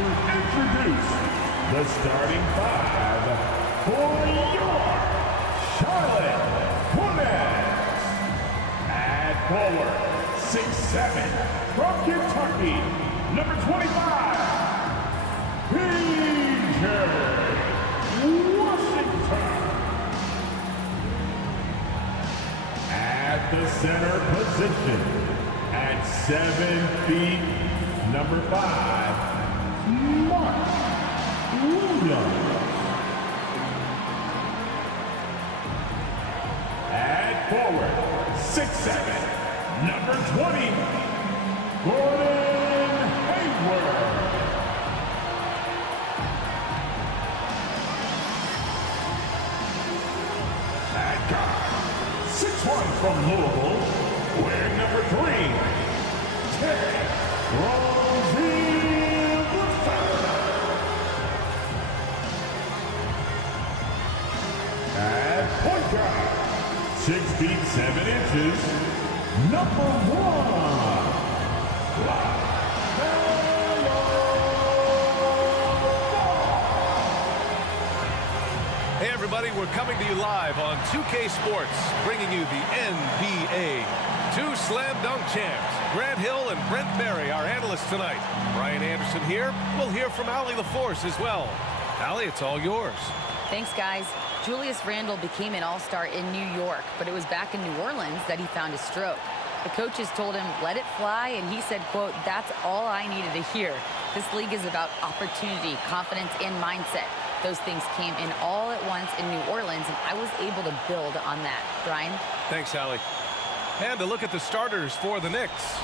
to introduce the starting five for your Charlotte Hornets. At forward, 6'7", from Kentucky, number 25, PJ Washington. At the center position, at 7 feet, number 5, Mark Williams. At forward, 6'7", number 20, Gordon Hayward. At guard, 6'1", from Louisville, wearing number 3, Terry Rozier. At point guard, 6 feet 7 inches, number 1, Hey everybody, we're coming to you live on 2K Sports, bringing you the NBA. Two slam dunk champs, Grant Hill and Brent Berry, our analysts tonight. Brian Anderson here. We'll hear from Allie LaForce as well. Allie, it's all yours. Thanks, guys. Julius Randle became an all-star in New York, but it was back in New Orleans that he found a stroke. The coaches told him, let it fly, and he said, quote, that's all I needed to hear. This league is about opportunity, confidence, and mindset. Those things came in all at once in New Orleans, and I was able to build on that. Brian? Thanks, Allie. And to look at the starters for the Knicks.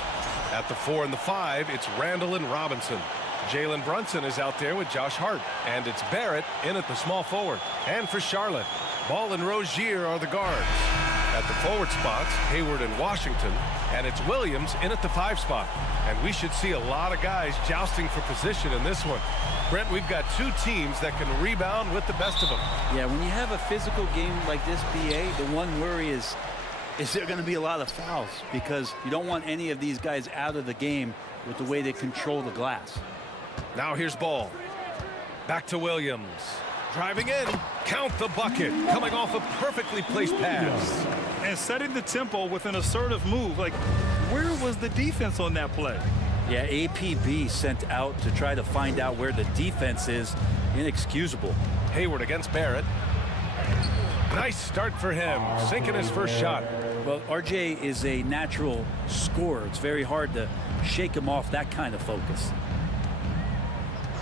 At the 4 and the 5, it's Randle and Robinson. Jalen Brunson is out there with Josh Hart. And it's Barrett in at the small forward. And for Charlotte, Ball and Rozier are the guards. At the forward spots, Hayward and Washington. And it's Williams in at the 5 spot. And we should see a lot of guys jousting for position in this one. Brent, we've got two teams that can rebound with the best of them. Yeah, when you have a physical game like this, BA, the one worry is there going to be a lot of fouls? Because you don't want any of these guys out of the game with the way they control the glass. Now here's Ball. Back to Williams. Driving in. Count the bucket. Coming off a perfectly placed pass. And setting the tempo with an assertive move. Like, where was the defense on that play? Yeah, APB sent out to try to find out where the defense is. Inexcusable. Hayward against Barrett. Nice start for him. Sinking his first shot. Well, RJ is a natural scorer. It's very hard to shake him off that kind of focus.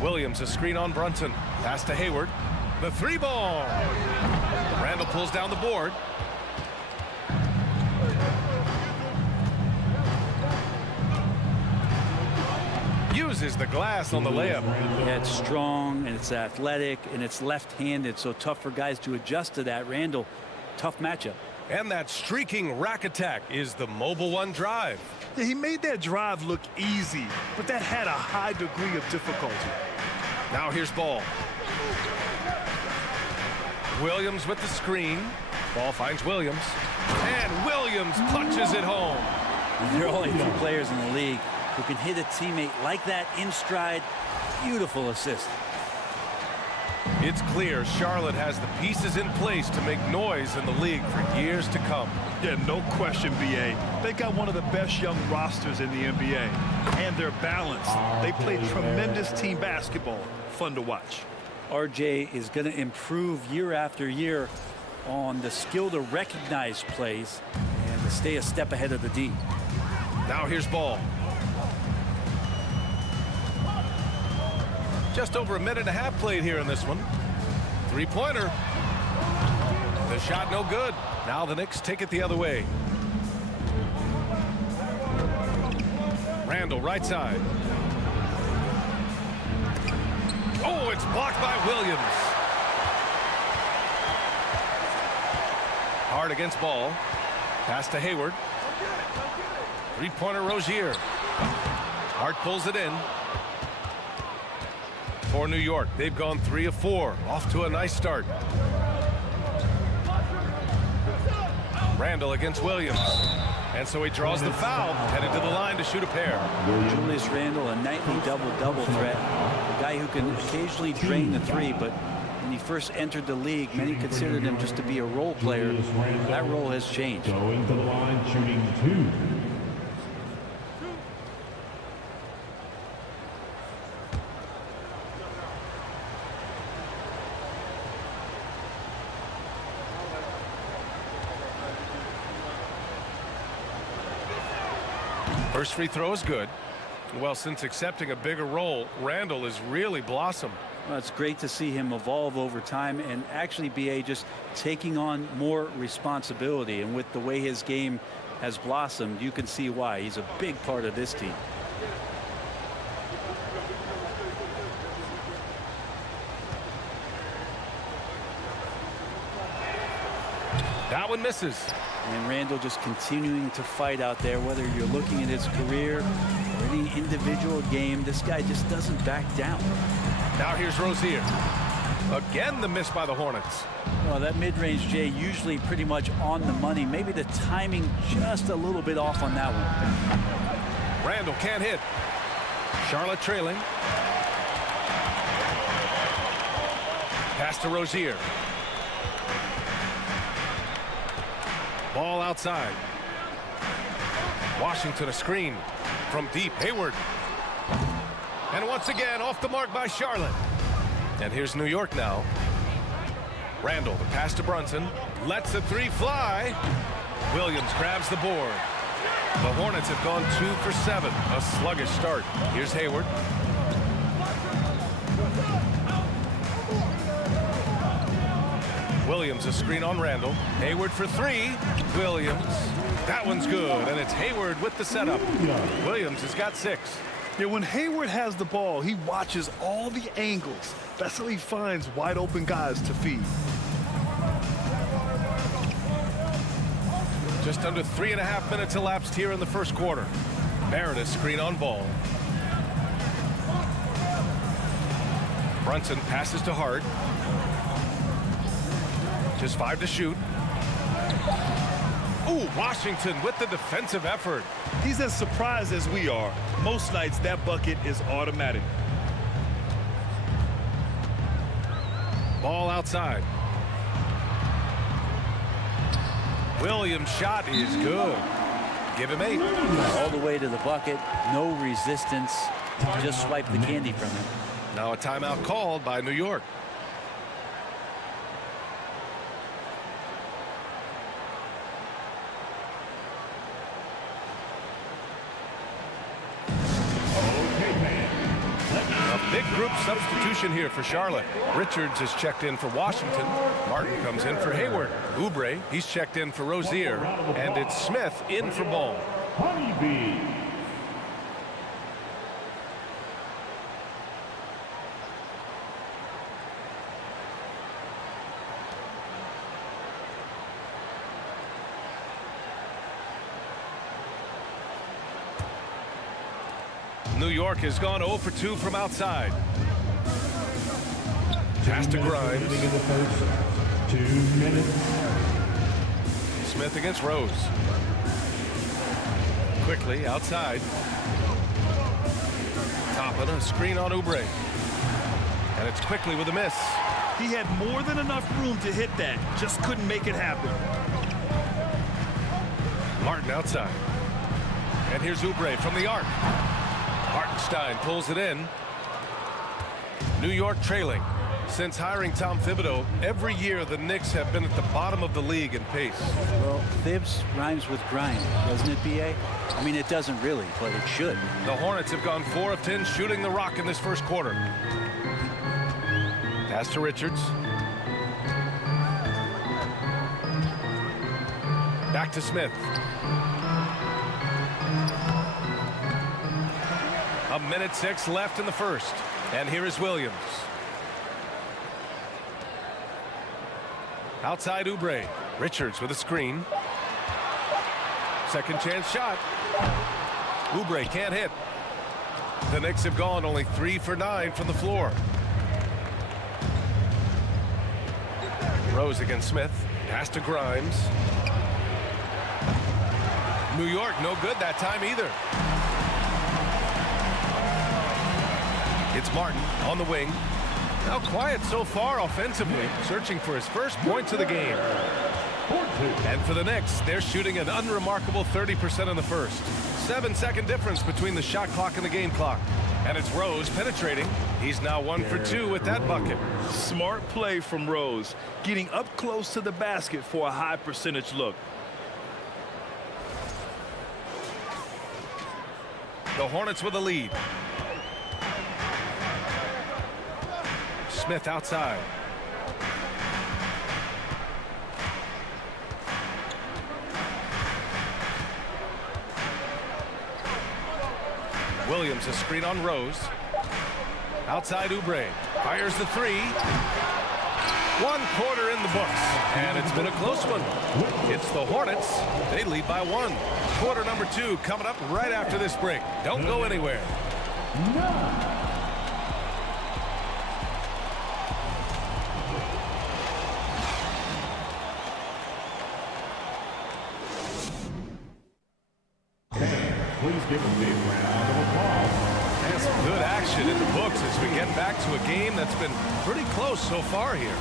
Williams, a screen on Brunson. Pass to Hayward. The 3-ball. Randle pulls down the board. Uses the glass on the layup. Yeah, it's strong, and it's athletic, and it's left-handed, so tough for guys to adjust to that. Randle, tough matchup. And that streaking rack attack is the mobile one drive. Yeah, he made that drive look easy, but that had a high degree of difficulty. Now here's Ball. Williams with the screen. Ball finds Williams. And Williams punches it home. There are only a few players in the league who can hit a teammate like that in stride. Beautiful assist. It's clear Charlotte has the pieces in place to make noise in the league for years to come. Yeah, no question, BA. They got one of the best young rosters in the NBA. And they're balanced. They play tremendous team basketball. Fun to watch. RJ is going to improve year after year on the skill to recognize plays and to stay a step ahead of the D. Now here's Ball. Just over a minute and a half played here in this one. Three-pointer. The shot no good. Now the Knicks take it the other way. Randle right side. Oh, it's blocked by Williams. Hard against Ball. Pass to Hayward. Three-pointer Rozier. Hart pulls it in. For New York, they've gone 3 of 4. Off to a nice start. Randle against Williams. And so he draws the foul, headed to the line to shoot a pair. Julius Randle, a nightly double-double threat. A guy who can occasionally drain the three, but when he first entered the league, many considered him just to be a role player. That role has changed. Going to the line, shooting 2. First free throw is good. Well, since accepting a bigger role, Randle has really blossomed. Well, it's great to see him evolve over time and actually be just taking on more responsibility. And with the way his game has blossomed, you can see why. He's a big part of this team. That one misses. And Randle just continuing to fight out there, whether you're looking at his career or any individual game. This guy just doesn't back down. Now here's Rozier. Again, the miss by the Hornets. Well, that mid-range, Jay, usually pretty much on the money. Maybe the timing just a little bit off on that one. Randle can't hit. Charlotte trailing. Pass to Rozier. Ball outside. Washington a screen from deep. Hayward. And once again off the mark by Charlotte. And here's New York now. Randle, the pass to Brunson. Lets the three fly. Williams grabs the board. The Hornets have gone 2 for 7. A sluggish start. Here's Hayward. Williams a screen on Randle. Hayward for 3. Williams. That one's good. And it's Hayward with the setup. Williams has got 6. Yeah, when Hayward has the ball, he watches all the angles. That's how he finds wide open guys to feed. Just under 3.5 minutes elapsed here in the first quarter. Barrett a screen on Ball. Brunson passes to Hart. Just 5 to shoot. Ooh, Washington with the defensive effort. He's as surprised as we are. Most nights that bucket is automatic. Ball outside. Williams' shot is good. Give him 8. All the way to the bucket. No resistance. Just swipe the candy from him. Now a timeout called by New York. Big group substitution here for Charlotte. Richards is checked in for Washington. Martin comes in for Hayward. Oubre, he's checked in for Rozier. And it's Smith in for Ball. Honeybee. New York has gone 0 for 2 from outside. Pass to Grimes. In the first 2 minutes. Smith against Rose. Quickly outside. Toppin, a screen on Oubre. And it's quickly with a miss. He had more than enough room to hit that. Just couldn't make it happen. Martin outside. And here's Oubre from the arc. Hartenstein pulls it in. New York trailing. Since hiring Tom Thibodeau, every year the Knicks have been at the bottom of the league in pace. Well, Thibs rhymes with grind, doesn't it, B.A.? I mean, it doesn't really, but it should. The Hornets have gone 4 of 10 shooting the rock in this first quarter. Pass to Richards. Back to Smith. A minute 6 left in the first. And here is Williams. Outside Oubre. Richards with a screen. Second chance shot. Oubre can't hit. The Knicks have gone only 3 for 9 from the floor. Rose against Smith. Pass to Grimes. New York, no good that time either. It's Martin on the wing. Now quiet so far offensively, searching for his first points of the game. And for the Knicks, they're shooting an unremarkable 30% in the first. 7-second difference between the shot clock and the game clock. And it's Rose penetrating. He's now 1 for 2 with that bucket. Smart play from Rose, getting up close to the basket for a high percentage look. The Hornets with a lead. Smith outside. Williams a screen on Rose. Outside Oubre. Fires the three. 1 quarter in the books. And it's been a close one. It's the Hornets. They lead by 1. Quarter number 2 coming up right after this break. Don't go anywhere. Please give a big round of applause. And some good action in the books as we get back to a game that's been pretty close so far here.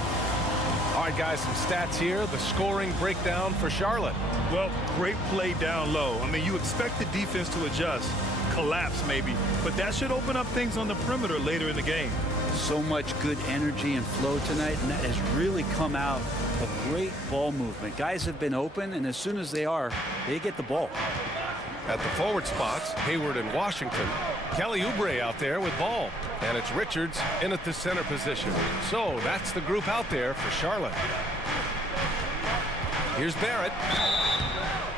All right, guys, some stats here. The scoring breakdown for Charlotte. Well, great play down low. I mean, you expect the defense to adjust, collapse maybe, but that should open up things on the perimeter later in the game. So much good energy and flow tonight, and that has really come out of great ball movement. Guys have been open, and as soon as they are, they get the ball. At the forward spots, Hayward and Washington. Kelly Oubre out there with ball. And it's Richards in at the center position. So that's the group out there for Charlotte. Here's Barrett.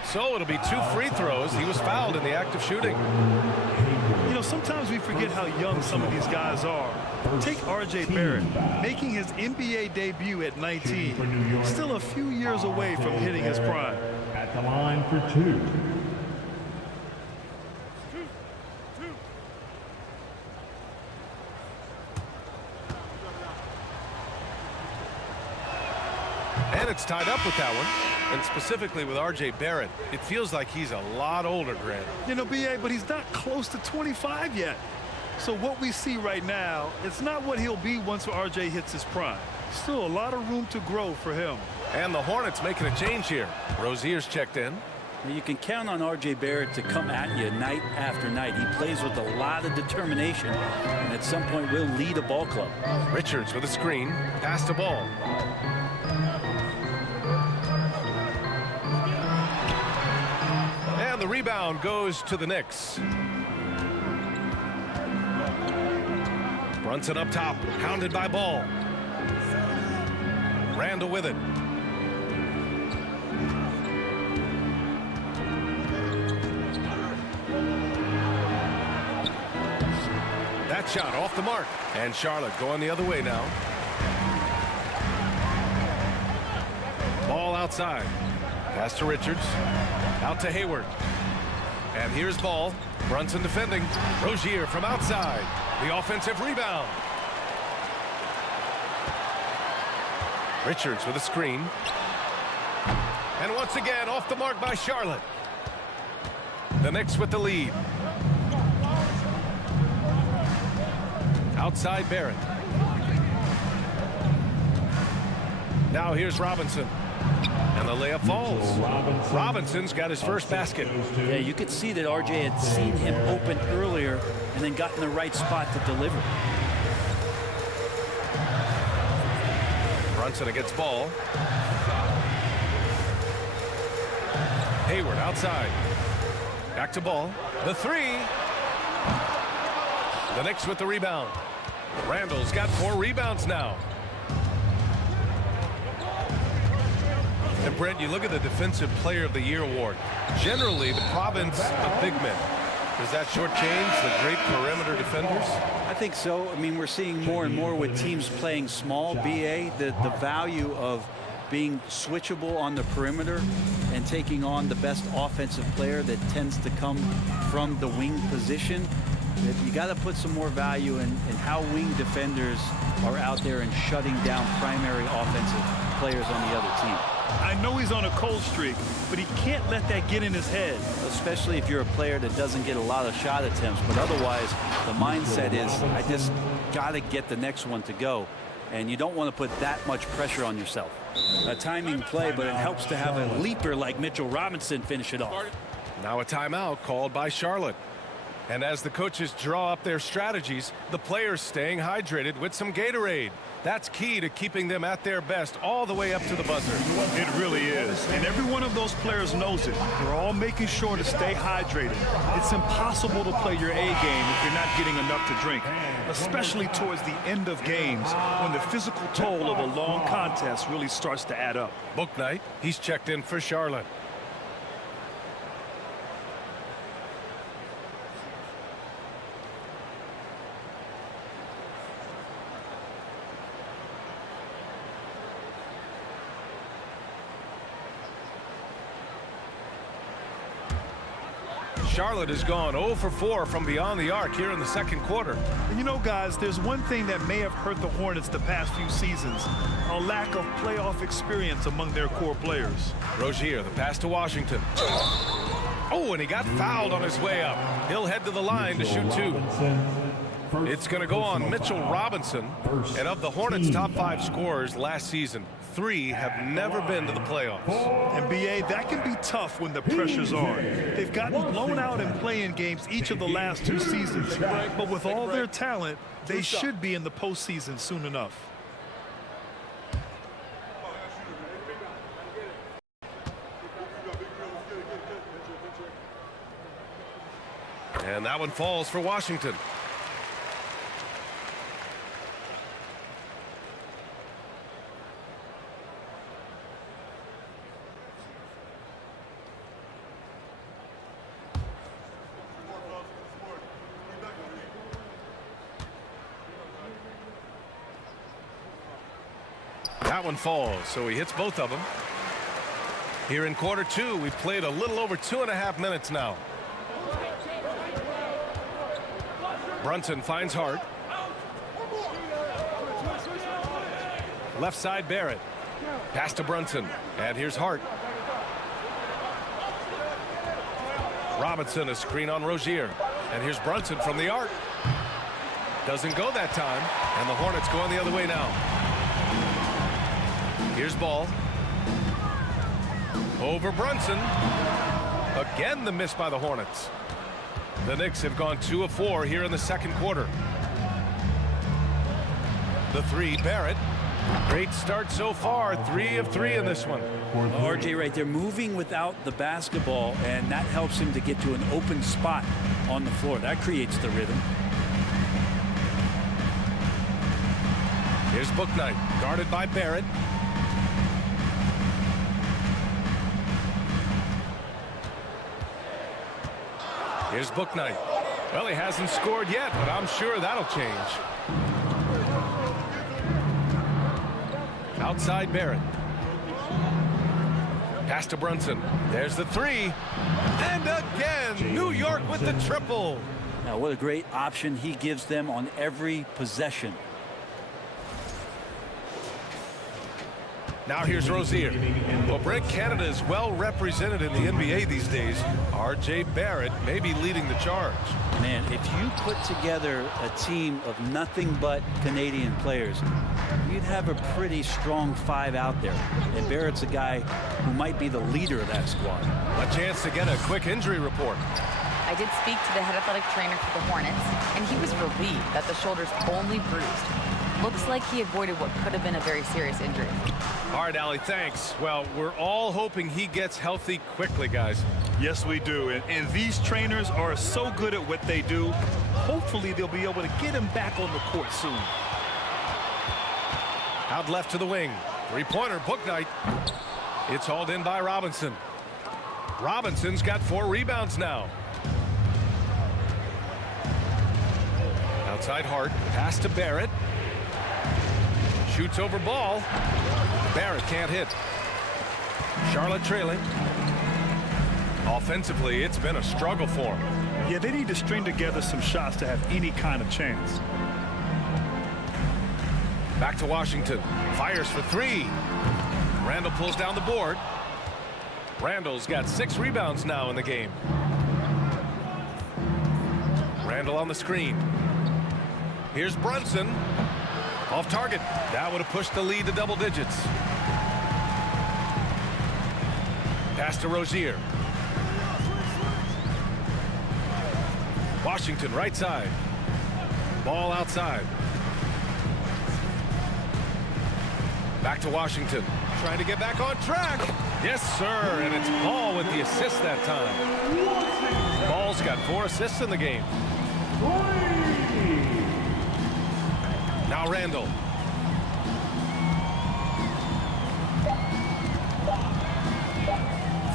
So it'll be 2 free throws. He was fouled in the act of shooting. You know, sometimes we forget how young some of these guys are. Take R.J. Barrett, making his NBA debut at 19. Still a few years away from hitting his prime. At the line for 2. And it's tied up with that one. And specifically with R.J. Barrett, it feels like he's a lot older, Grant. You know, B.A., but he's not close to 25 yet. So what we see right now, it's not what he'll be once R.J. hits his prime. Still a lot of room to grow for him. And the Hornets making a change here. Rozier's checked in. You can count on R.J. Barrett to come at you night after night. He plays with a lot of determination, and at some point will lead a ball club. Richards with a screen. Pass the ball. And the rebound goes to the Knicks. Brunson up top, hounded by Ball. Randall with it. That shot off the mark. And Charlotte going the other way now. Ball outside. Pass to Richards. Out to Hayward. And here's Ball. Brunson defending. Rozier from outside. The offensive rebound. Richards with a screen. And once again off the mark by Charlotte. The Knicks with the lead. Outside Barrett. Now here's Robinson. And the layup falls. Robinson's got his first basket. Yeah, you could see that R.J. had seen him open earlier and then got in the right spot to deliver. Brunson against Ball. Hayward outside. Back to Ball. The three. The Knicks with the rebound. Randall's got 4 rebounds now. And Brent, you look at the Defensive Player of the Year award. Generally, the province of big men. Does that shortchange the great perimeter defenders? I think so. I mean, we're seeing more and more with teams playing small, BA, the value of being switchable on the perimeter and taking on the best offensive player that tends to come from the wing position. You got to put some more value in how wing defenders are out there and shutting down primary offensive players on the other team. I know he's on a cold streak, but he can't let that get in his head. Especially if you're a player that doesn't get a lot of shot attempts, but otherwise the mindset is, I just got to get the next one to go, and you don't want to put that much pressure on yourself. A timing play, but it helps to have a leaper like Mitchell Robinson finish it off. Now a timeout called by Charlotte. And as the coaches draw up their strategies, the players staying hydrated with some Gatorade. That's key to keeping them at their best all the way up to the buzzer. It really is. And every one of those players knows it. They're all making sure to stay hydrated. It's impossible to play your A game if you're not getting enough to drink, especially towards the end of games when the physical toll of a long contest really starts to add up. Bouknight, he's checked in for Charlotte. Charlotte has gone 0 for 4 from beyond the arc here in the second quarter. And you know, guys, there's one thing that may have hurt the Hornets the past few seasons, a lack of playoff experience among their core players. Rozier, the pass to Washington. Oh, and he got fouled on his way up. He'll head to the line to shoot two. It's going to go on Mitchell Robinson. And of the Hornets' top 5 scorers last season, 3 have never been to the playoffs. And B.A., that can be tough when the pressure's on. They've gotten blown out in play-in games each of the last 2 seasons. But with all their talent, they should be in the postseason soon enough. And that one falls for Washington. That one falls, so he hits both of them. Here in quarter 2, we've played a little over 2.5 minutes now. Brunson finds Hart. Left side Barrett. Pass to Brunson. And here's Hart. Robinson, a screen on Rozier. And here's Brunson from the arc. Doesn't go that time. And the Hornets going the other way now. Here's Ball. Over Brunson. Again the miss by the Hornets. The Knicks have gone 2 of 4 here in the second quarter. The 3, Barrett. Great start so far. 3 of 3 in this one. RJ right there, moving without the basketball, and that helps him to get to an open spot on the floor. That creates the rhythm. Here's Bouknight, guarded by Barrett. Here's Bouknight. Well, he hasn't scored yet, but I'm sure that'll change. Outside Barrett. Pass to Brunson. There's the 3. And again, New York with the triple. Now, what a great option he gives them on every possession. Now here's Rozier. Well, Brent, Canada is well represented in the NBA these days. R.J. Barrett may be leading the charge. Man, if you put together a team of nothing but Canadian players, you'd have a pretty strong 5 out there. And Barrett's a guy who might be the leader of that squad. A chance to get a quick injury report. I did speak to the head athletic trainer for the Hornets, and he was relieved that the shoulder's only bruised. Looks like he avoided what could have been a very serious injury. All right, Allie, thanks. Well, we're all hoping he gets healthy quickly, guys. Yes, we do. And these trainers are so good at what they do. Hopefully, they'll be able to get him back on the court soon. Out left to the wing. Three-pointer, Bouknight. It's hauled in by Robinson. Robinson's got 4 rebounds now. Outside Hart. Pass to Barrett. Shoots over Ball. Barrett can't hit. Charlotte trailing. Offensively, it's been a struggle for him. Yeah, they need to string together some shots to have any kind of chance. Back to Washington. Fires for three. Randall pulls down the board. Randall's got 6 rebounds now in the game. Randall on the screen. Here's Brunson. Off target. That would have pushed the lead to double digits. Pass to Rozier. Washington right side. Ball outside. Back to Washington. Trying to get back on track. Yes, sir. And it's Ball with the assist that time. Ball's got 4 assists in the game. Now Randall.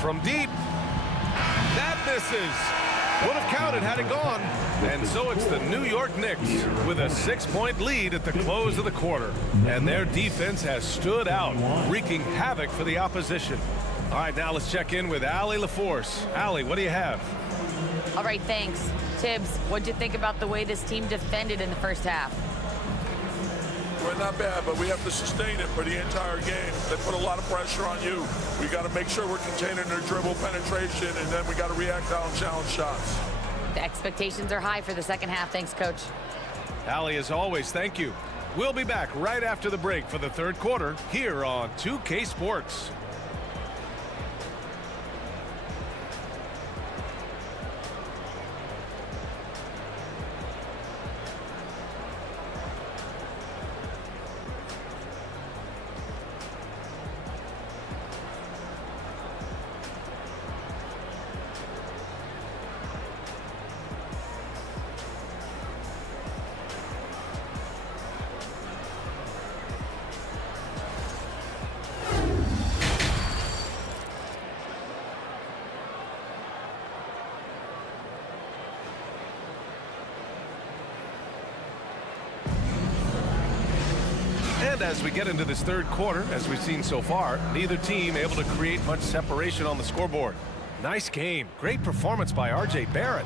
From deep. That misses. Would have counted had it gone. And so it's the New York Knicks with a 6-point lead at the close of the quarter. And their defense has stood out, wreaking havoc for the opposition. All right, now let's check in with Allie LaForce. Allie, what do you have? All right, thanks. Tibbs, what'd you think about the way this team defended in the first half? Well, not bad, but we have to sustain it for the entire game. They put a lot of pressure on you. We got to make sure we're containing their dribble penetration, and then we got to react on challenge shots. The expectations are high for the second half. Thanks, Coach. Allie, as always, thank you. We'll be back right after the break for the third quarter here on 2K Sports. And as we get into this third quarter, as we've seen so far, neither team able to create much separation on the scoreboard. Nice game. Great performance by R.J. Barrett.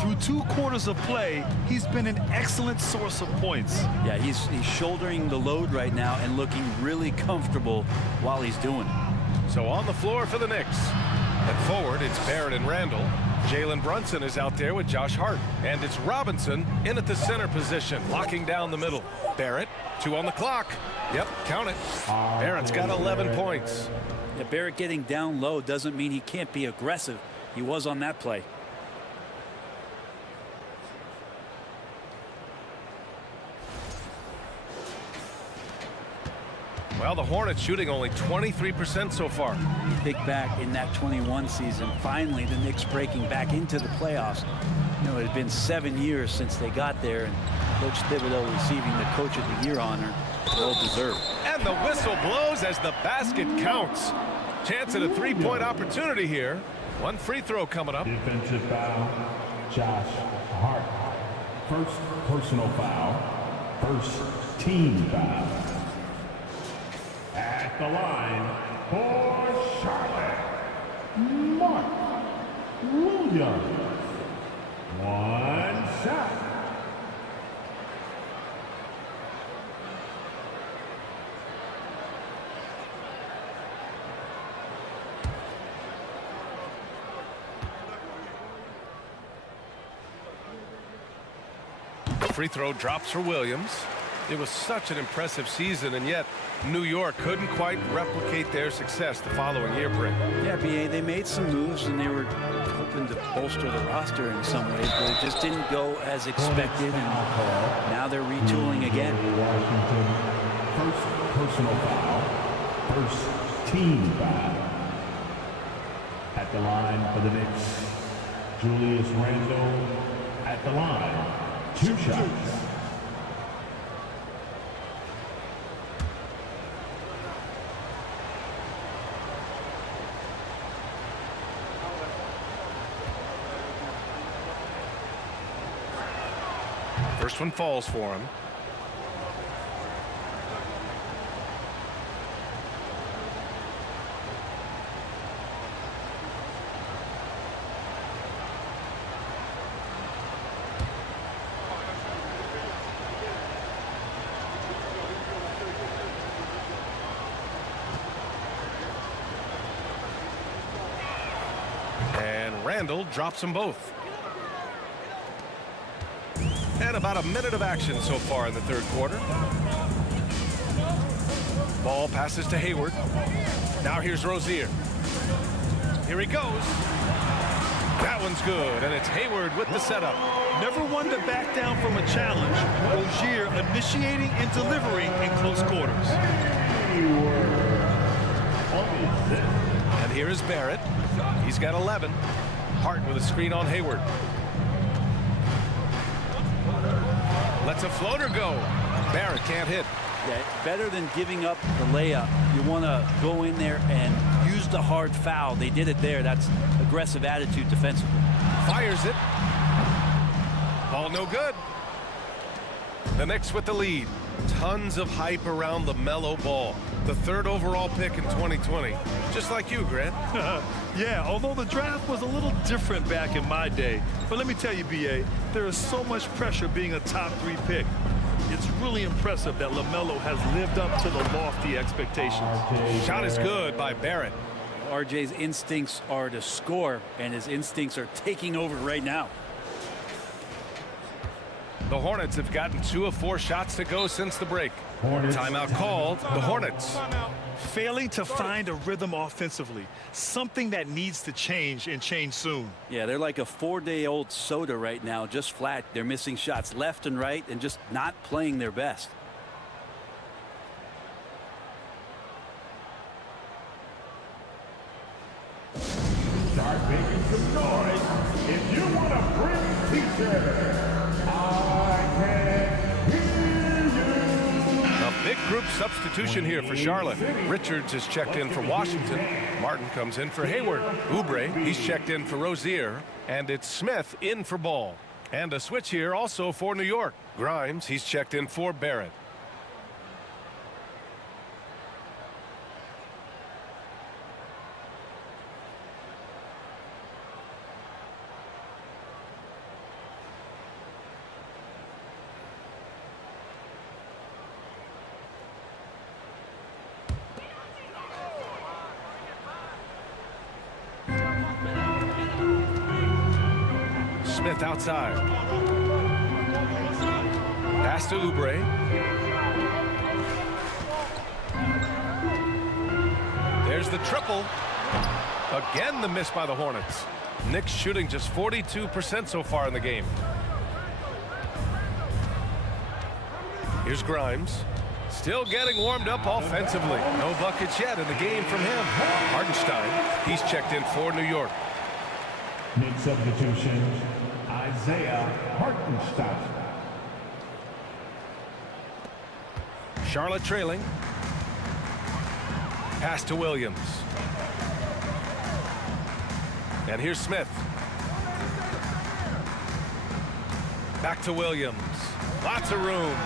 Through 2 quarters of play, he's been an excellent source of points. Yeah, he's shouldering the load right now and looking really comfortable while he's doing it. So on the floor for the Knicks. At forward, it's Barrett and Randall. Jalen Brunson is out there with Josh Hart. And it's Robinson in at the center position, locking down the middle. Barrett, 2 on the clock. Yep, count it. Barrett's got 11 points. Yeah, Barrett getting down low doesn't mean he can't be aggressive. He was on that play. Well, the Hornets shooting only 23% so far. You think back in that 21 season, finally the Knicks breaking back into the playoffs. You know, it had been 7 years since they got there, and Coach Thibodeau receiving the Coach of the Year honor. Well deserved. And the whistle blows as the basket counts. Chance at a 3-point opportunity here. 1 free throw coming up. Defensive foul, Josh Hart. First personal foul, first team foul. At the line for Charlotte, Mark Williams. 1 shot. Free throw drops for Williams. It was such an impressive season, and yet New York couldn't quite replicate their success the following year, Brent. Yeah, B.A., they made some moves, and they were hoping to bolster the roster in some ways, but it just didn't go as expected, and now they're retooling again. Washington, first personal foul, first team foul. At the line for the Knicks, Julius Randle at the line. 2 shots. First one falls for him. Randall drops them both. And about a minute of action so far in the third quarter. Ball passes to Hayward. Now here's Rozier. Here he goes. That one's good, and it's Hayward with the setup. Never one to back down from a challenge. Rozier initiating and delivering in close quarters. And here is Barrett. He's got 11. Hart with a screen on Hayward. Lets a floater go. Barrett can't hit. Yeah, better than giving up the layup. You want to go in there and use the hard foul. They did it there. That's aggressive attitude defensively. Fires it. Ball no good. The Knicks with the lead. Tons of hype around the Melo Ball. The 3rd overall pick in 2020. Just like you, Grant. Yeah, although the draft was a little different back in my day. But let me tell you, B.A., there is so much pressure being a top 3 pick. It's really impressive that LaMelo has lived up to the lofty expectations. Shot is good by Barrett. RJ's instincts are to score, and his instincts are taking over right now. The Hornets have gotten 2 of 4 shots to go since the break. Timeout called. The Hornets. Failing to find a rhythm offensively. Something that needs to change and change soon. Yeah, they're like a 4-day-old soda right now, just flat. They're missing shots left and right and just not playing their best. Start making some noise if you want a free t-shirt. I can hear you. A big group substitution here for Charlotte. Richards is checked in for Washington. Martin comes in for Hayward. Oubre, he's checked in for Rozier. And it's Smith in for Ball. And a switch here also for New York. Grimes, he's checked in for Barrett. Smith outside. Pass to Oubre. There's the triple. Again, the miss by the Hornets. Knicks shooting just 42% so far in the game. Here's Grimes. Still getting warmed up offensively. No buckets yet in the game from him. Hartenstein, he's checked in for New York. Mid substitution, Isaiah Hartenstein. Charlotte trailing. Pass to Williams. And here's Smith. Back to Williams. Lots of room.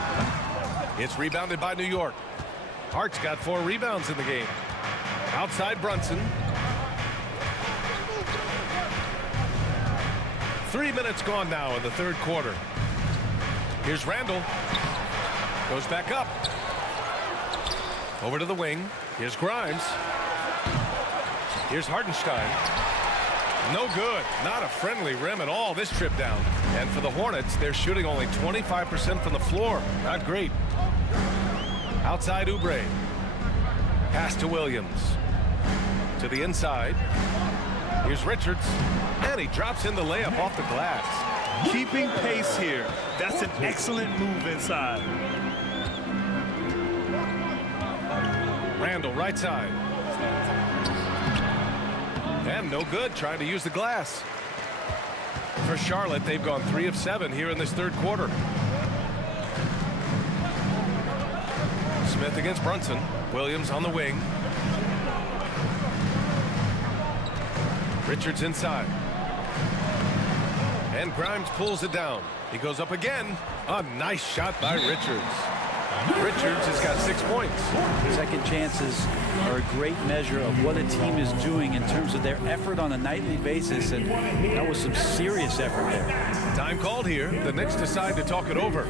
It's rebounded by New York. Hart's got 4 rebounds in the game. Outside Brunson. 3 minutes gone now in the third quarter. Here's Randall. Goes back up. Over to the wing. Here's Grimes. Here's Hartenstein. No good. Not a friendly rim at all this trip down. And for the Hornets, they're shooting only 25% from the floor. Not great. Outside Oubre. Pass to Williams. To the inside. Here's Richards. And he drops in the layup off the glass. Keeping pace here. That's an excellent move inside. Randall right side. And no good, trying to use the glass. For Charlotte, they've gone 3 of 7 here in this third quarter. Smith against Brunson. Williams on the wing. Richards inside. And Grimes pulls it down. He goes up again. A nice shot by Richards. Richards has got 6 points. Second chances are a great measure of what a team is doing in terms of their effort on a nightly basis, and that was some serious effort there. Time called here. The Knicks decide to talk it over.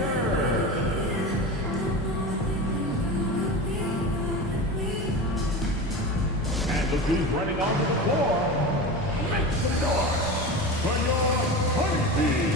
And the dude running onto the floor. Make some noise. for your honeybee.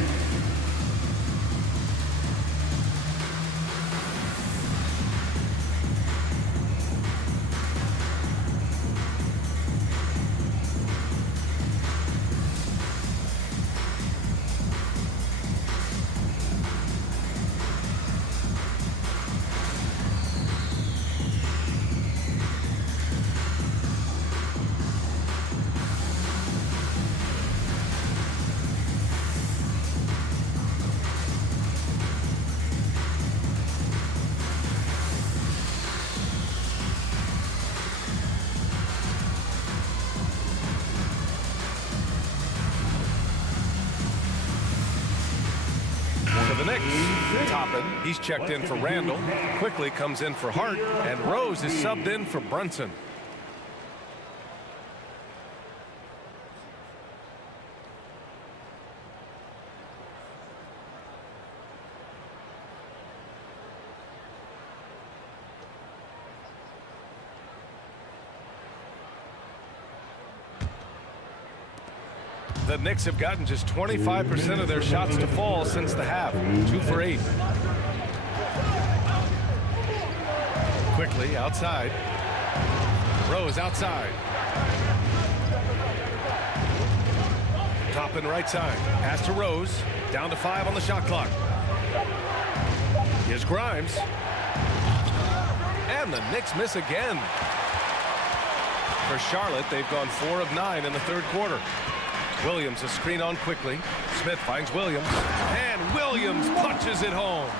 For the Knicks, Toppin, he's checked in for Randall. Quickly comes in for Hart, and Rose is subbed in for Brunson. The Knicks have gotten just 25% of their shots to fall since the half. 2 for 8. Quickly outside. Rose outside. Toppin right side. Pass to Rose. Down to 5 on the shot clock. Here's Grimes. And the Knicks miss again. For Charlotte, they've gone 4 of 9 in the third quarter. Williams a screen on quickly. Smith finds Williams. And Williams punches it home.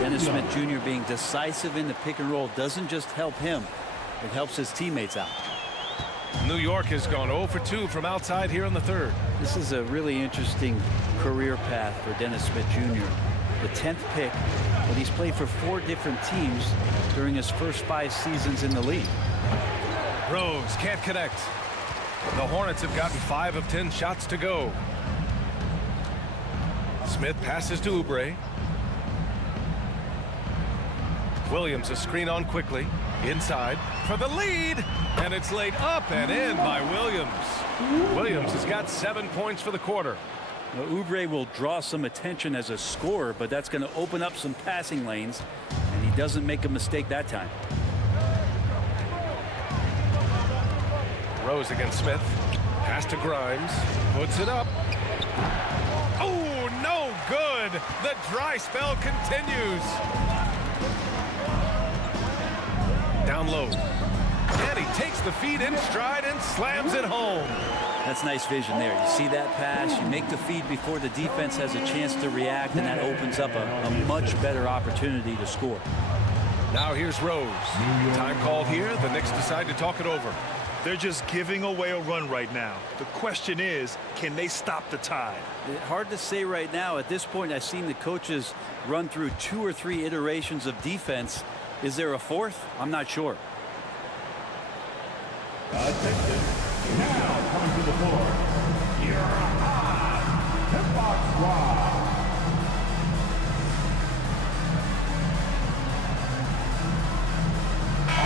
Dennis Smith Jr. being decisive in the pick and roll doesn't just help him. It helps his teammates out. New York has gone 0 for 2 from outside here in the third. This is a really interesting career path for Dennis Smith Jr. The 10th pick, but he's played for 4 different teams during his first 5 seasons in the league. Rose can't connect. The Hornets have gotten 5 of 10 shots to go. Smith passes to Oubre. Williams a screen on quickly. Inside for the lead. And it's laid up and in by Williams. Williams has got 7 points for the quarter. Now, Oubre will draw some attention as a scorer, but that's going to open up some passing lanes, and he doesn't make a mistake that time. Rose against Smith. Pass to Grimes. Puts it up. Oh, no good. The dry spell continues. Down low. And he takes the feed in stride and slams it home. That's nice vision there. You see that pass, you make the feed before the defense has a chance to react, and that opens up a much better opportunity to score. Now here's Rose. Time called here. The Knicks decide to talk it over. They're just giving away a run right now. The question is, can they stop the tide? Hard to say right now. At this point, I've seen the coaches run through 2 or 3 iterations of defense. Is there a 4th? I'm not sure. Attention. Now coming to the floor. Here are Hip-Hop Squad.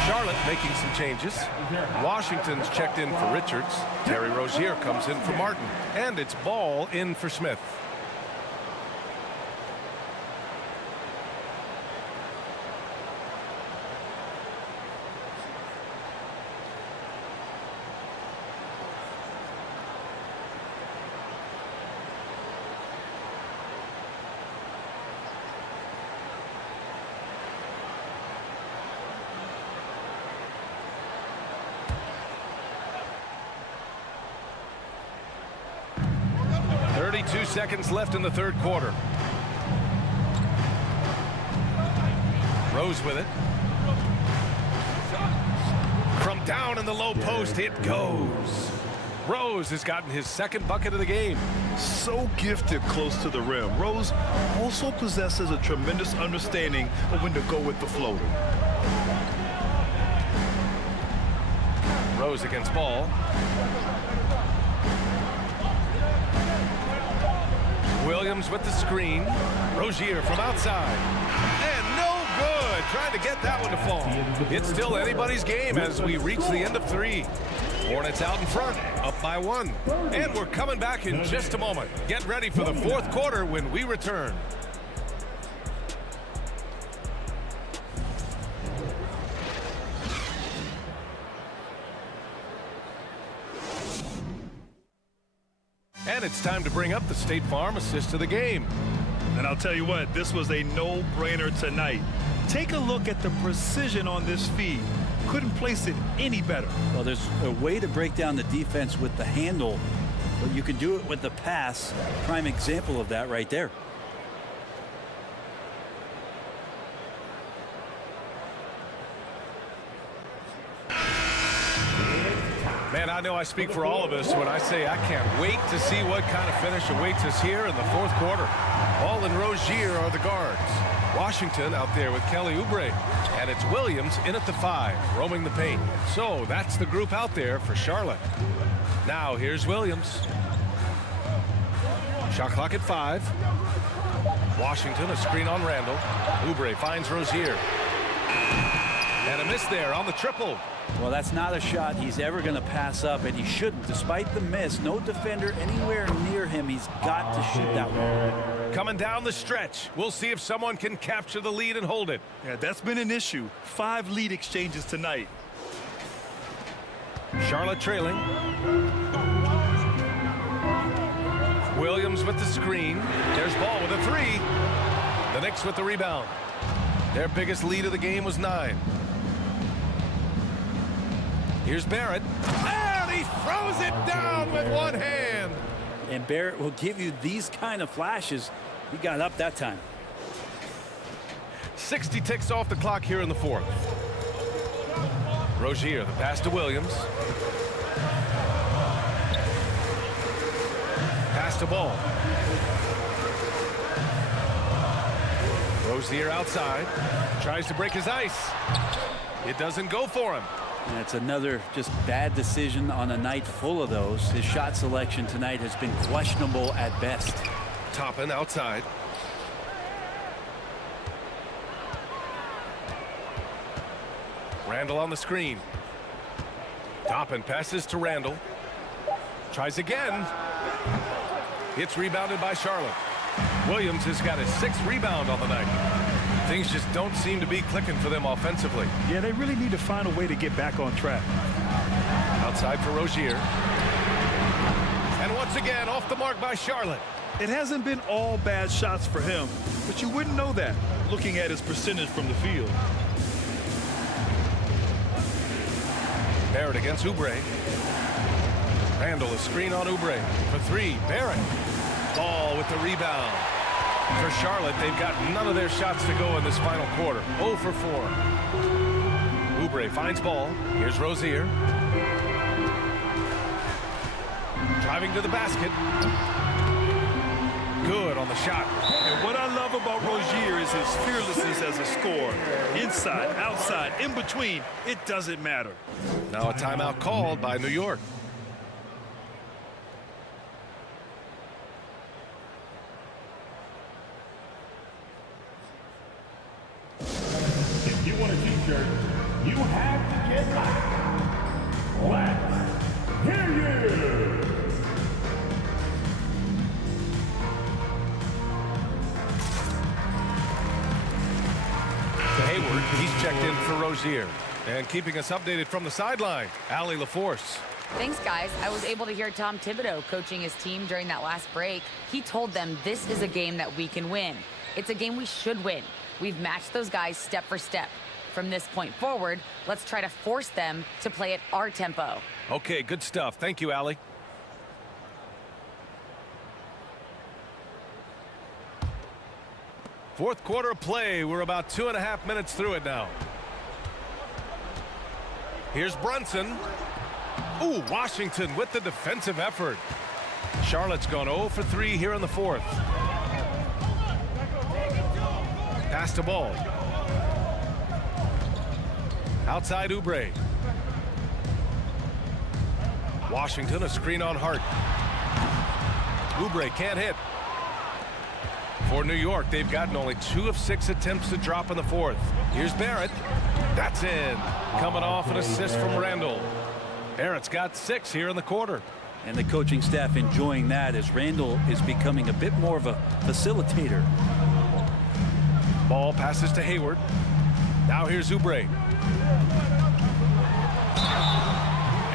Charlotte making some changes. Washington's checked in for Richards. Terry Rozier comes in for Martin. And it's Ball in for Smith. Two seconds left in the third quarter. Rose with it. From down in the low post, it goes. Rose has gotten his 2nd bucket of the game. So gifted close to the rim. Rose also possesses a tremendous understanding of when to go with the floater. Rose against Ball. Williams with the screen. Rozier from outside. And no good. Trying to get that one to fall. It's still anybody's game as we reach the end of 3. Hornets out in front, up by 1. And we're coming back in just a moment. Get ready for the fourth quarter when we return. And it's time to bring up the State Farm assist of the game. And I'll tell you what, this was a no-brainer tonight. Take a look at the precision on this feed. Couldn't place it any better. Well, there's a way to break down the defense with the handle, but you can do it with the pass. Prime example of that right there. Man, I know I speak for all of us when I say I can't wait to see what kind of finish awaits us here in the fourth quarter. All and Rozier are the guards. Washington out there with Kelly Oubre. And it's Williams in at the 5, roaming the paint. So that's the group out there for Charlotte. Now here's Williams. Shot clock at 5. Washington, a screen on Randall. Oubre finds Rozier. And a miss there on the triple. Well, that's not a shot he's ever going to pass up, and he shouldn't. Despite the miss, no defender anywhere near him. He's got to shoot that one. Coming down the stretch. We'll see if someone can capture the lead and hold it. Yeah, that's been an issue. 5 lead exchanges tonight. Charlotte trailing. Williams with the screen. There's Ball with a 3. The Knicks with the rebound. Their biggest lead of the game was 9. Here's Barrett. And he throws it down with one hand. And Barrett will give you these kind of flashes. He got up that time. 60 ticks off the clock here in the fourth. Rozier, the pass to Williams. Pass to Ball. Rozier outside. Tries to break his ice. It doesn't go for him. And it's another just bad decision on a night full of those. His shot selection tonight has been questionable at best. Toppin outside. Randall on the screen. Toppin passes to Randall. Tries again. It's rebounded by Charlotte. Williams has got his 6th rebound on the night. Things just don't seem to be clicking for them offensively. Yeah, they really need to find a way to get back on track. Outside for Rozier. And once again, off the mark by Charlotte. It hasn't been all bad shots for him, but you wouldn't know that looking at his percentage from the field. Barrett against Oubre. Randall, a screen on Oubre for 3. Barrett. Ball with the rebound. For Charlotte, they've got none of their shots to go in this final quarter. 0 for 4. Oubre finds Ball. Here's Rozier. Driving to the basket. Good on the shot. And what I love about Rozier is his fearlessness as a scorer. Inside, outside, in between, it doesn't matter. Now a timeout called by New York. If you want a t-shirt, you have to get loud. Let's hear you. Hayward, he's checked in for Rozier. And keeping us updated from the sideline, Allie LaForce. Thanks, guys. I was able to hear Tom Thibodeau coaching his team during that last break. He told them this is a game that we can win. It's a game we should win. We've matched those guys step for step. From this point forward, let's try to force them to play at our tempo. Okay, good stuff. Thank you, Allie. Fourth quarter of play. We're about 2.5 minutes through it now. Here's Brunson. Ooh, Washington with the defensive effort. Charlotte's gone 0 for 3 here in the fourth. Pass to Ball. Outside Oubre. Washington, a screen on Hart. Oubre can't hit. For New York, they've gotten only 2 of 6 attempts to drop in the fourth. Here's Barrett. That's in. Coming off an assist from Randall. Barrett's got 6 here in the quarter. And the coaching staff enjoying that as Randall is becoming a bit more of a facilitator. Ball passes to Hayward. Now here's Oubre.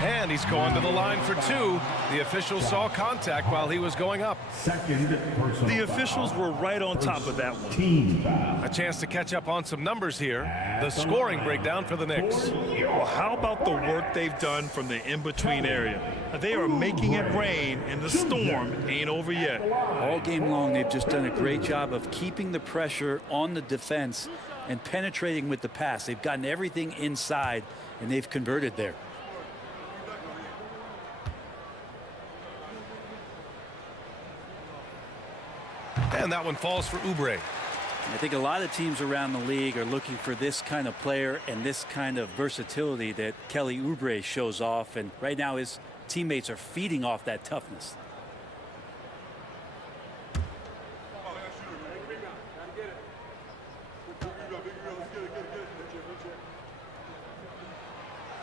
And he's going to the line for 2. The officials saw contact while he was going up. The officials were right on top of that one. A chance to catch up on some numbers here. The scoring breakdown for the Knicks. Well, how about the work they've done from the in-between area? They are making it rain, and the storm ain't over yet. All game long, they've just done a great job of keeping the pressure on the defense and penetrating with the pass. They've gotten everything inside, and they've converted there. And that one falls for Oubre. I think a lot of teams around the league are looking for this kind of player and this kind of versatility that Kelly Oubre shows off. And right now his teammates are feeding off that toughness.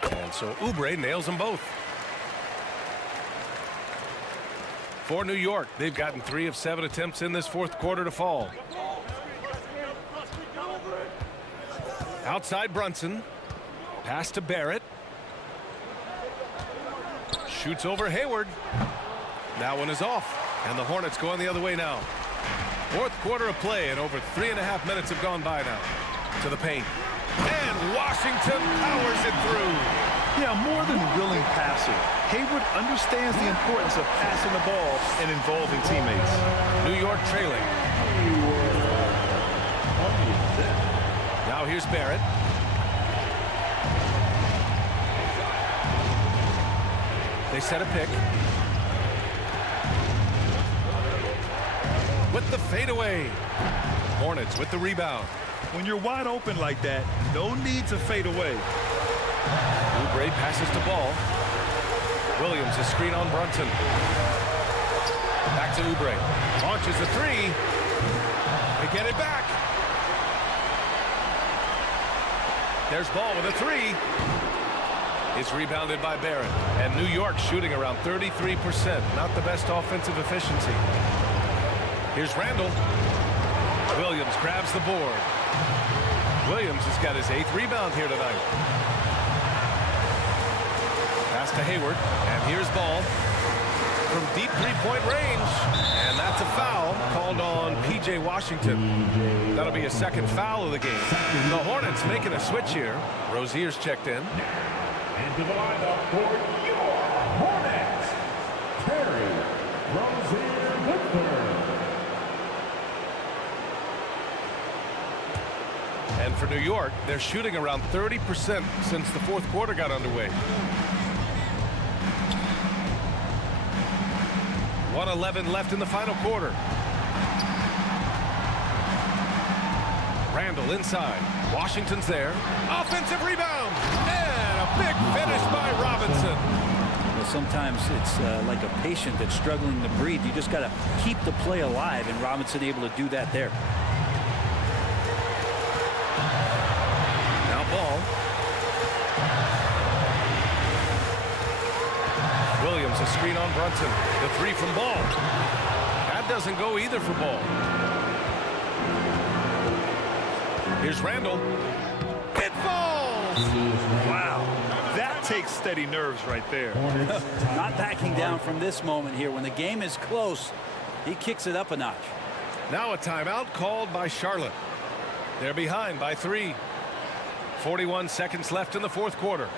And so Oubre nails them both. For New York, they've gotten 3 of 7 attempts in this fourth quarter to fall. Outside Brunson. Pass to Barrett. Shoots over Hayward. That one is off. And the Hornets going the other way now. Fourth quarter of play, and over 3.5 minutes have gone by now. To the paint. And Washington powers it through. Yeah, more than willing passer, Hayward understands the importance of passing the ball and involving teammates. New York trailing. Now here's Barrett. They set a pick. With the fadeaway. Hornets with the rebound. When you're wide open like that, no need to fade away. Oubre passes the ball. Williams a screen on Brunson. Back to Oubre. Launches the 3. They get it back. There's Ball with a 3. It's rebounded by Barrett. And New York shooting around 33%. Not the best offensive efficiency. Here's Randall. Williams grabs the board. Williams has got his 8th rebound here tonight. Pass to Hayward. And here's Ball. From deep three-point range. And that's a foul called on P.J. Washington. That'll be a second foul of the game. The Hornets making a switch here. Rozier's checked in. And to the lineup for your Hornets, Terry Rozier III. And for New York, they're shooting around 30% since the fourth quarter got underway. 1:11 left in the final quarter. Randall inside. Washington's there. Offensive rebound. And a big finish by Robinson. Well, sometimes it's like a patient that's struggling to breathe. You just got to keep the play alive, and Robinson able to do that there. Now Ball. Williams a screen on Brunson. The 3 from Ball. That doesn't go either for Ball. Here's Randall. It falls! Wow, that takes steady nerves right there. Not backing down from this moment here. When the game is close, he kicks it up a notch. Now a timeout called by Charlotte. They're behind by 3. 41 seconds left in the fourth quarter.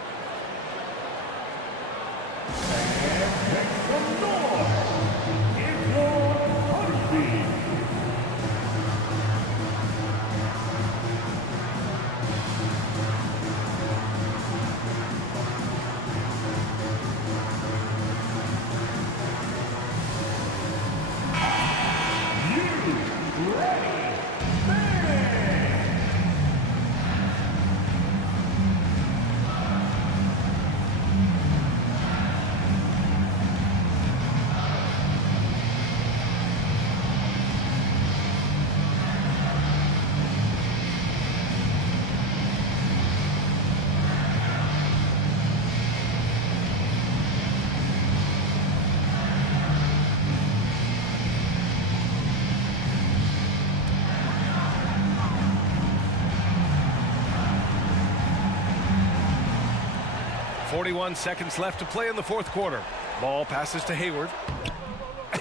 41 seconds left to play in the fourth quarter. Ball passes to Hayward.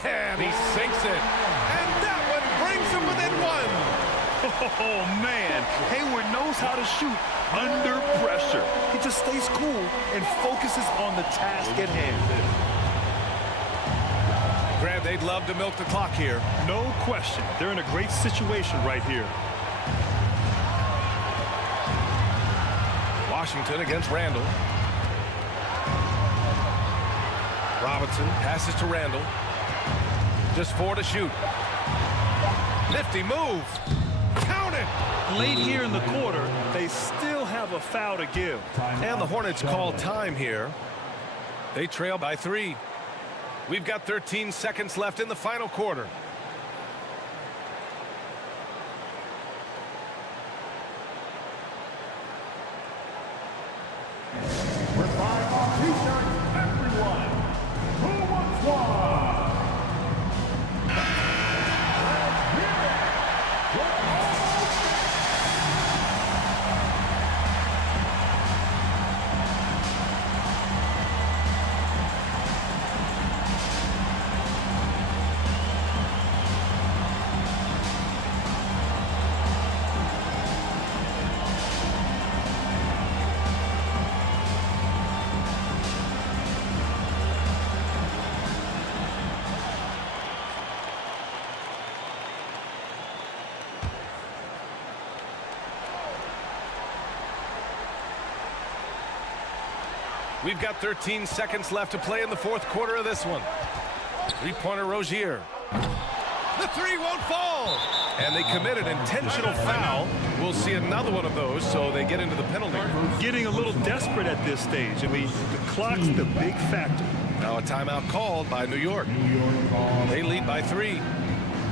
And he sinks it. And that one brings him within one. Oh, man. Hayward knows how to shoot under pressure. He just stays cool and focuses on the task at hand. Grant, they'd love to milk the clock here. No question. They're in a great situation right here. Washington against Randall. Robinson passes to Randall. Just 4 to shoot. Nifty move. Count it. Late here in the quarter, they still have a foul to give. And the Hornets call time here. They trail by 3. We've got 13 seconds left in the final quarter. We're buying our t-shirts, everyone. Who wants one? Let's hear it. We're almost We've got 13 seconds left to play in the fourth quarter of this one. Three-pointer Rozier. The 3 won't fall. And they commit an intentional foul. We'll see another one of those, so they get into the penalty. Getting a little desperate at this stage. I mean, the clock's the big factor. Now a timeout called by New York. They lead by 3.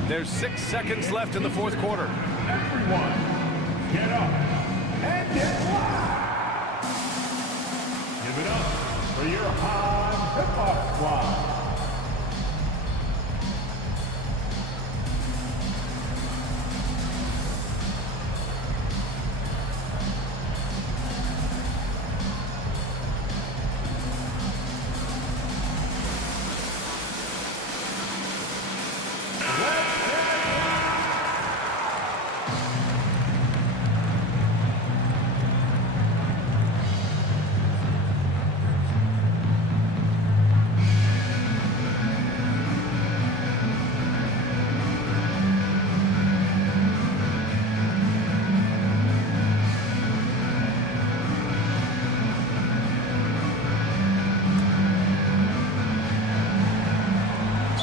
There's 6 seconds left in the fourth quarter. everyone. Get up and get loud. Give it up for your high hip-hop squad.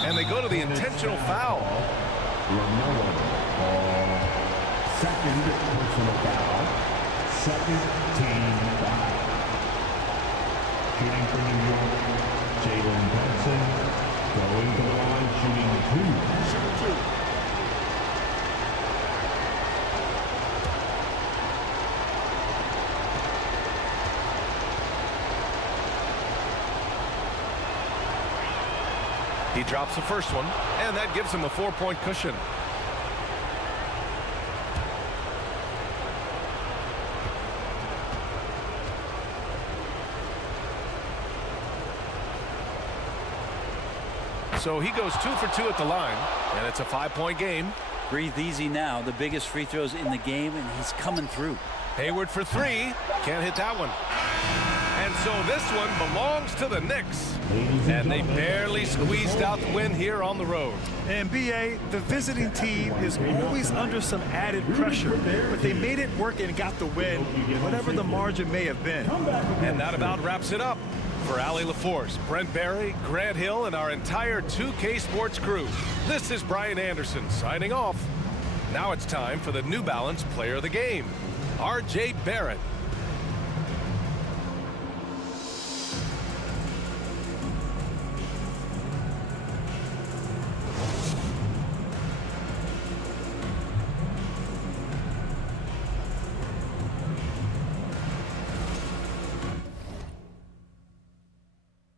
And they go to the intentional foul. Second personal foul. Second team foul. Shooting for New York, Jalen Brunson. Going to the line, shooting 2. He drops the first one, and that gives him a 4-point cushion. So he goes 2 for 2 at the line, and it's a 5-point game. Breathe easy now. The biggest free throws in the game, and he's coming through. Hayward for 3. Can't hit that one. And so this one belongs to the Knicks. And they barely squeezed out the win here on the road. And B.A., the visiting team is always under some added pressure, but they made it work and got the win, whatever the margin may have been. And that about wraps it up. For Allie LaForce, Brent Barry, Grant Hill, and our entire 2K Sports crew, this is Brian Anderson signing off. Now it's time for the New Balance Player of the Game, R.J. Barrett.